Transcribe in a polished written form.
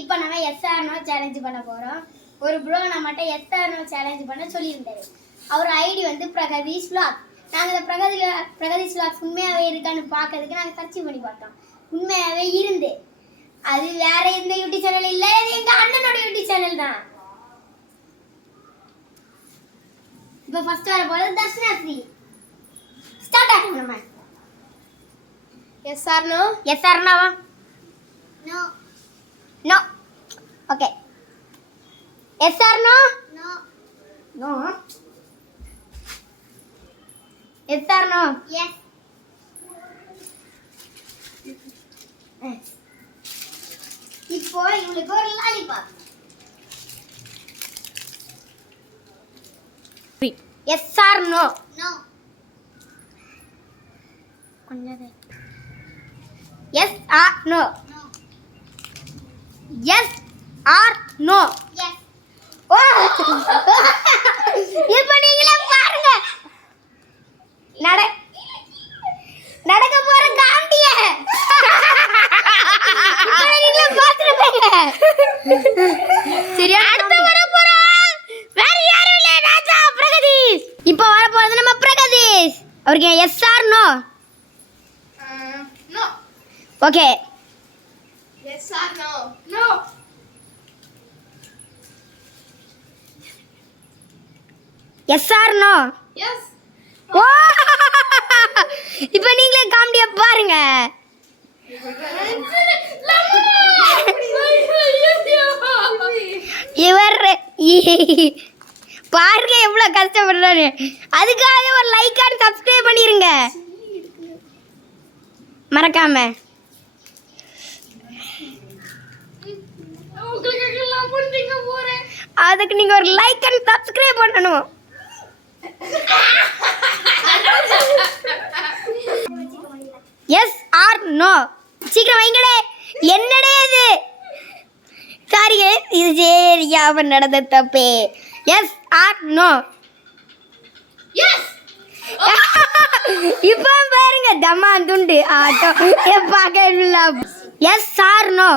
இப்போ நம்ம எஸ்ஆர்னோ சேலஞ்ச் பண்ண போகிறோம். ஒரு ப்ரோ நம்மகிட்ட எஸ்ஆர்னோ சேலஞ்ச் பண்ண சொல்லியிருந்தாரு. அவர் ஐடி வந்து பிரகதீஷ் vlog. நாங்கள் இந்த பிரகதீஷ் vlog உண்மையாகவே இருக்கான்னு பார்க்கறதுக்கு நாங்கள் சர்ச் பண்ணி பார்த்தோம். உண்மையாகவே இருந்து அது வேற எந்த யூடியூப் சேனல் இல்லை, இது எங்கள் அண்ணனோட யூடியூப் சேனல் தான். இப்போ ஃபர்ஸ்ட் வர போகிறது தர்ஷனாஸ்ரீ. ஸ்டார்ட் ஆகும் நம்ம. எஸ்ஆர்னோ எஸ்ஆர்னோவா? No. No. Okay. Yes or no? No. No. Yes or no? Yes. இப்போ இவங்களுக்கு ஒரு lollipop. Yes or no? No. Yes or no? Yes or no? Yes. இப்போ நீங்களே பாருங்க. நடக்க போற காண்டிய. இப்போ நீங்களே பாத்துறீங்க. சரியா? அடுத்து வர போறா வேற யாரும் இல்ல, ராஜா பிரகதீஷ். இப்போ வர போறது நம்ம பிரகதீஷ். அவருக்கு yes or no? No. Okay. Yes or no? No. Yes or no? Yes. ஓ இப்போ நீங்களே காமெடியா பாருங்க. இவர் பாருங்க எவ்வளவு கஷ்டப்படுறாரு. அதுக்காக ஒரு லைக் அண்ட் சப்ஸ்கிரைப் பண்ணிருங்க மறக்காம. அதுக்கு நீங்க ஒரு லைக் அண்ட் சப்ஸ்கிரைப் பண்ணணும். Yes or no? சீக்கிரம் வைங்கடே. என்னடே இது? சாரி இது சரியாம நடந்த தப்பே. Yes or no? எஸ். இப்போ பாருங்க தம்மா துண்டு ஆட்டோ பார்க்க. Yes or no?